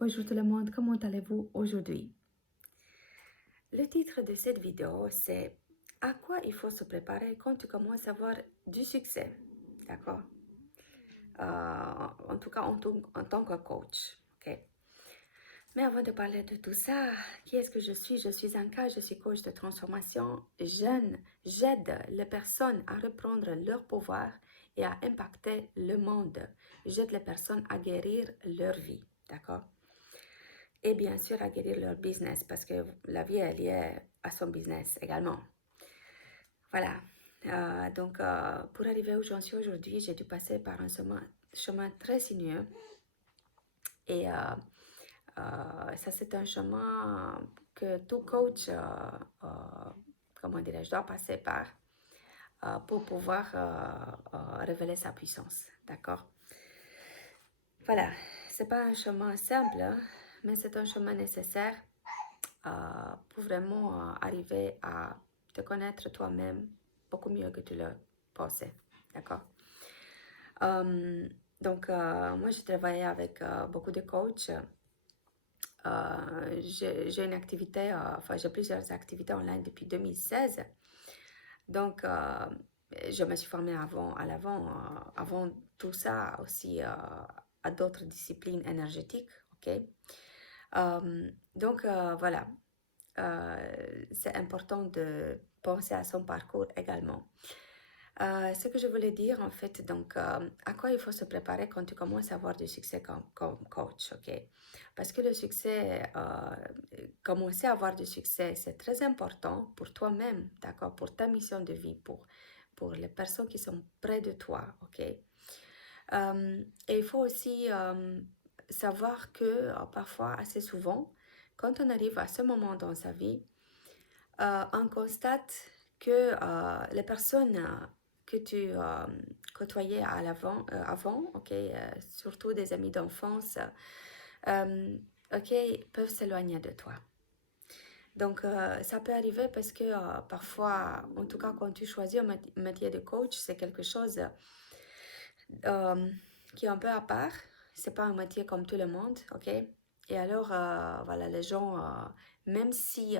Bonjour tout le monde, comment allez-vous aujourd'hui? Le titre de cette vidéo, c'est à quoi il faut se préparer quand tu commences à avoir du succès, d'accord? En tout cas, en tant que coach, ok? Mais avant de parler de tout ça, qui est-ce que je suis? Je suis un cas, je suis coach de transformation jeune. J'aide les personnes à reprendre leur pouvoir et à impacter le monde. J'aide les personnes à guérir leur vie, d'accord? Et bien sûr à guérir leur business parce que la vie est liée à son business également. Voilà. Pour arriver où j'en suis aujourd'hui, j'ai dû passer par un chemin très sinueux. Et ça, c'est un chemin que tout coach, comment dirais-je, doit passer par pour pouvoir révéler sa puissance. D'accord? Voilà. C'est pas un chemin simple, hein, mais c'est un chemin nécessaire pour vraiment arriver à te connaître toi-même beaucoup mieux que tu le pensais. D'accord? Moi, je travaillais avec beaucoup de coachs. J'ai une activité, enfin, j'ai plusieurs activités online depuis 2016. Donc, je me suis formée avant tout ça aussi à d'autres disciplines énergétiques. Ok? Voilà. C'est important de penser à son parcours également. Ce que je voulais dire en fait, à quoi il faut se préparer quand tu commences à avoir du succès comme coach, ok? Parce que le succès, commencer à avoir du succès, c'est très important pour toi-même, d'accord? Pour ta mission de vie, pour les personnes qui sont près de toi, ok? Et il faut aussi savoir que parfois, assez souvent, quand on arrive à ce moment dans sa vie, on constate que les personnes que tu côtoyais avant, ok, surtout des amis d'enfance, ok, peuvent s'éloigner de toi. Donc, ça peut arriver parce que parfois, en tout cas, quand tu choisis un métier de coach, c'est quelque chose euh, qui est un peu à part. C'est pas un métier comme tout le monde, ok? Et alors, voilà, les gens, même si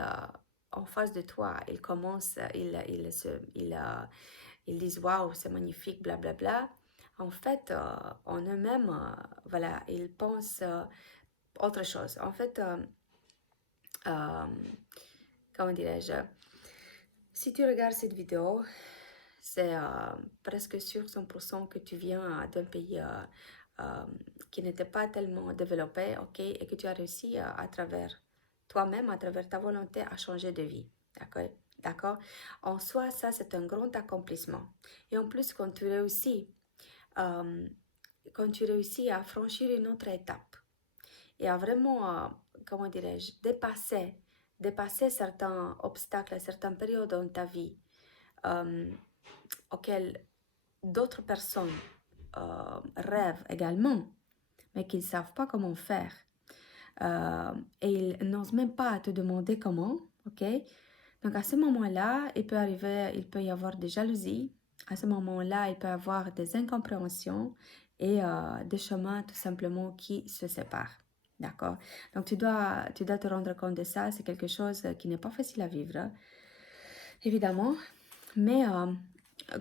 en face de toi, ils commencent, ils disent waouh, c'est magnifique, blablabla. En fait, en eux-mêmes, voilà, ils pensent autre chose. En fait, euh, comment dirais-je, si tu regardes cette vidéo, c'est presque sûr 100% que tu viens d'un pays euh, qui n'était pas tellement développé, ok, et que tu as réussi à travers toi-même, à travers ta volonté, à changer de vie, d'accord? D'accord? En soi, ça, c'est un grand accomplissement. Et en plus, euh, quand tu réussis à franchir une autre étape et à vraiment, comment dirais-je, dépasser certains obstacles, certaines périodes dans ta vie euh, auxquelles d'autres personnes rêvent également, mais qu'ils ne savent pas comment faire. Et ils n'osent même pas te demander comment, ok? Donc à ce moment-là, il peut y avoir des jalousies. À ce moment-là, il peut y avoir des incompréhensions et des chemins tout simplement qui se séparent. D'accord? Donc tu dois te rendre compte de ça. C'est quelque chose qui n'est pas facile à vivre, évidemment. Mais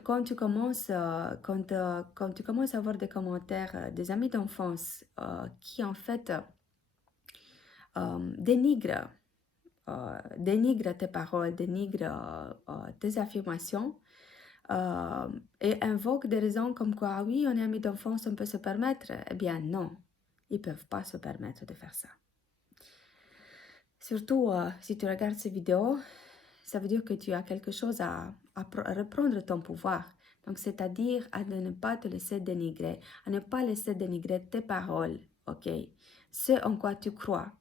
quand tu commences à avoir des commentaires des amis d'enfance qui en fait dénigrent tes paroles, dénigrent tes affirmations et invoquent des raisons comme quoi, ah oui, on est amis d'enfance, on peut se permettre. Eh bien, non, ils ne peuvent pas se permettre de faire ça. Surtout si tu regardes ces vidéos, ça veut dire que tu as quelque chose à reprendre ton pouvoir. Donc, c'est-à-dire à ne pas te laisser dénigrer, à ne pas laisser dénigrer tes paroles, ok? Ce en quoi tu crois.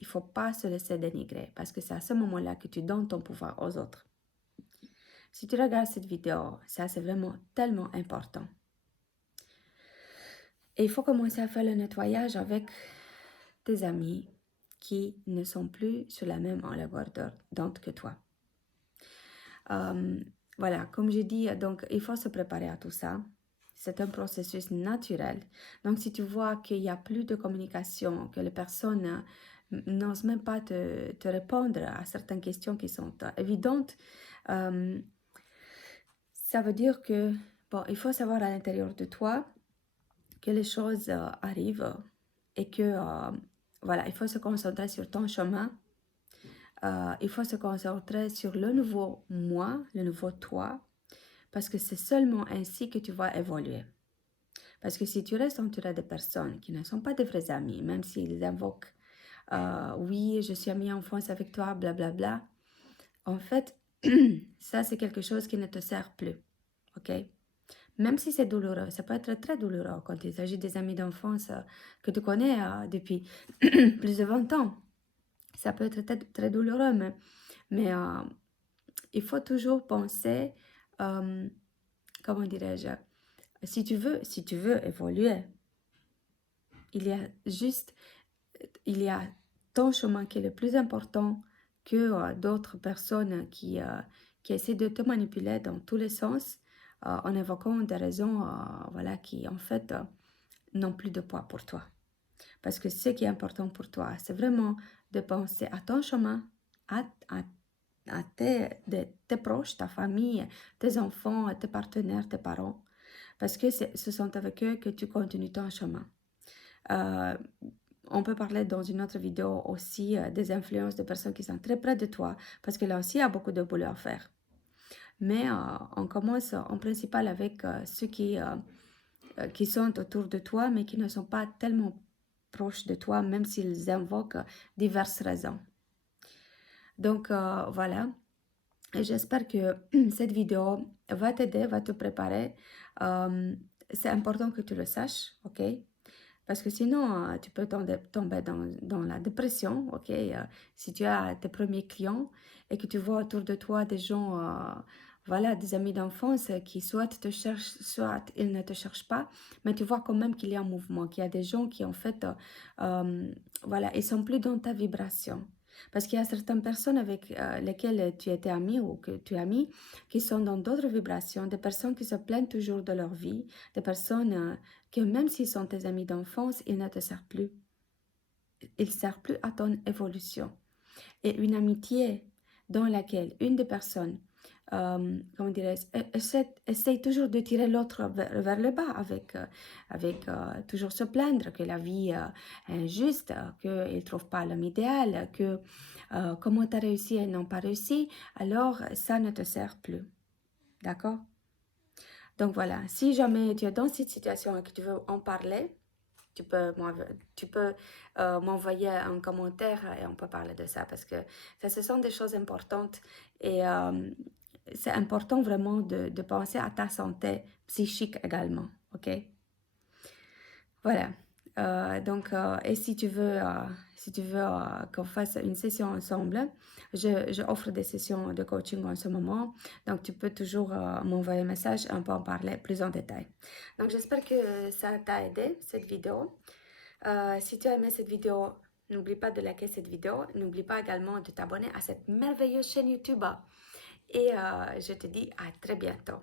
Il ne faut pas se laisser dénigrer parce que c'est à ce moment-là que tu donnes ton pouvoir aux autres. Si tu regardes cette vidéo, ça c'est vraiment tellement important. Et il faut commencer à faire le nettoyage avec tes amis qui ne sont plus sur la même longueur d'onde que toi. Voilà, comme j'ai dit, donc il faut se préparer à tout ça. c'est un processus naturel. Donc, si tu vois qu'il n'y a plus de communication, que les personnes n'osent même pas te répondre à certaines questions qui sont évidentes, euh, ça veut dire que, bon, il faut savoir à l'intérieur de toi que les choses arrivent et que, voilà, il faut se concentrer sur ton chemin. Il faut se concentrer sur le nouveau moi, le nouveau toi, parce que c'est seulement ainsi que tu vas évoluer. Parce que si tu restes entouré de personnes qui ne sont pas de vrais amis, même s'ils invoquent oui, je suis amie enfance avec toi, blablabla, bla, bla, en fait, ça c'est quelque chose qui ne te sert plus. Ok? Même si c'est douloureux, ça peut être très douloureux quand il s'agit des amis d'enfance que tu connais depuis plus de 20 ans. Ça peut être très, très douloureux, mais il faut toujours penser, comment dirais-je, si tu veux évoluer, il y a juste, il y a ton chemin qui est le plus important que d'autres personnes qui essaient de te manipuler dans tous les sens en évoquant des raisons voilà, qui en fait n'ont plus de poids pour toi. Parce que ce qui est important pour toi, c'est vraiment de penser à ton chemin, à tes proches, ta famille, tes enfants, tes partenaires, tes parents. Parce que ce sont avec eux que tu continues ton chemin. On peut parler dans une autre vidéo aussi des influences de personnes qui sont très près de toi, parce que là aussi, il y a beaucoup de boulot à faire. Mais on commence en principal avec ceux qui sont autour de toi, mais qui ne sont pas tellement proches de toi, même s'ils invoquent diverses raisons. Donc voilà, et j'espère que cette vidéo va t'aider, va te préparer. C'est important que tu le saches, ok? Parce que sinon, tu peux tomber dans la dépression, ok? Si tu as tes premiers clients et que tu vois autour de toi des gens, voilà, des amis d'enfance qui soit te cherchent, soit ils ne te cherchent pas, mais tu vois quand même qu'il y a un mouvement, qu'il y a des gens qui en fait, voilà, ils sont plus dans ta vibration. Parce qu'il y a certaines personnes avec lesquelles tu étais ami ou que tu es ami qui sont dans d'autres vibrations, des personnes qui se plaignent toujours de leur vie, des personnes que même s'ils sont tes amis d'enfance, ils ne te servent plus. Ils ne servent plus à ton évolution. Et une amitié dans laquelle une des personnes, comment dirais-je, essaie toujours de tirer l'autre vers le bas avec toujours se plaindre que la vie est injuste, qu'ils ne trouvent pas l'homme idéal, que comment tu as réussi et ils n'ont pas réussi, alors ça ne te sert plus. D'accord? Donc voilà, si jamais tu es dans cette situation et que tu veux en parler, tu peux m'envoyer un commentaire et on peut parler de ça parce que ça, ce sont des choses importantes et c'est important vraiment de penser à ta santé psychique également, ok? Voilà. Donc, et si tu veux qu'on fasse une session ensemble, je offre des sessions de coaching en ce moment. Donc, tu peux toujours m'envoyer un message et on peut en parler plus en détail. Donc, j'espère que ça t'a aidé, cette vidéo. Si tu as aimé cette vidéo, n'oublie pas de liker cette vidéo. N'oublie pas également de t'abonner à cette merveilleuse chaîne YouTube. Et je te dis à très bientôt.